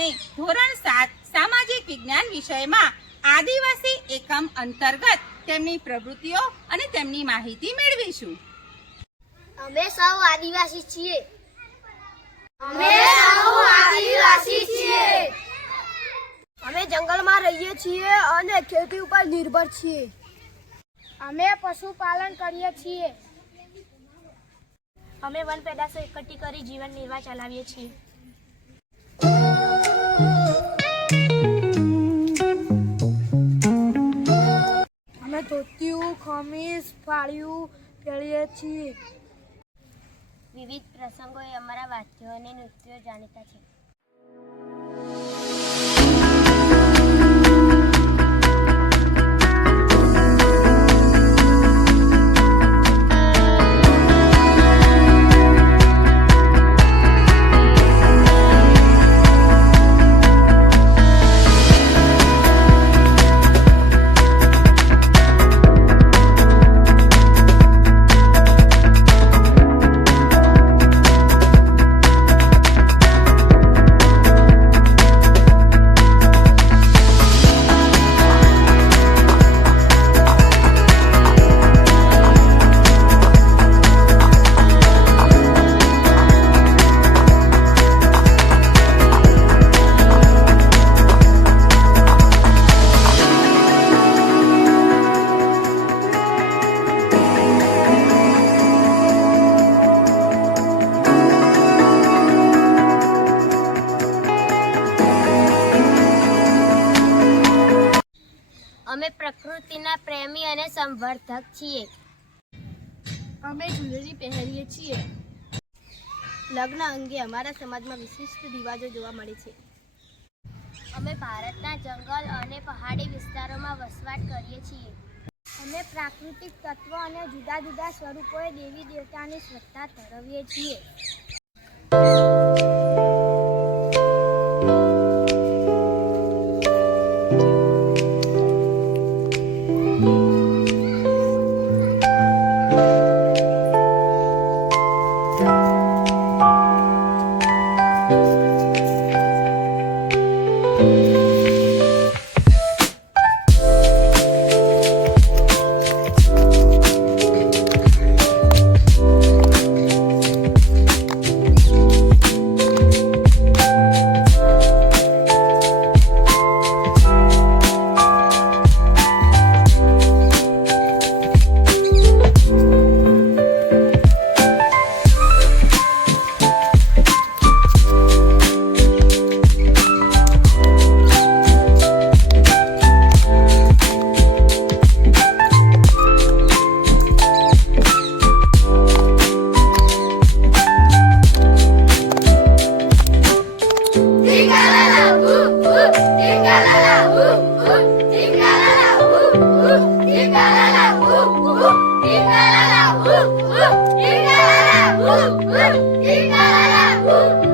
આપણે ધોરણ સાત સામાજિક વિજ્ઞાન વિષયમાં આદિવાસી એકમ અંતર્ગત તેમની પ્રવૃત્તિઓ અને તેમની માહિતી મેળવીશું. અમે સૌ આદિવાસી છીએ. અમે સૌ આદિવાસી છીએ. અમે જંગલમાં રહીએ છીએ અને ખેતી ઉપર નિર્ભર છીએ. અમે પશુપાલન કરીએ છીએ. અમે વન પેદાશો એકઠી કરી જીવન નિર્વાહ ચલાવીએ છીએ. ખમીસ ફાળ્યું પહેરીએ છીએ. વિવિધ પ્રસંગોએ અમારા વાદ્યો અને નૃત્યો જાણીતા છે. અમે પ્રકૃતિના પ્રેમી અને સંવર્ધક છીએ. અમે જ્વેલરી પહેરીએ છીએ. લગ્ન અંગે અમારા સમાજમાં વિશિષ્ટ રિવાજો જોવા મળે છે. અમે ભારતના જંગલ અને પહાડી વિસ્તારોમાં વસવાટ કરીએ છીએ. અમે પ્રાકૃતિક તત્વો અને જુદા જુદા સ્વરૂપોએ દેવી દેવતાની શ્રદ્ધા ધરાવીએ છીએ. Bye. la la la la la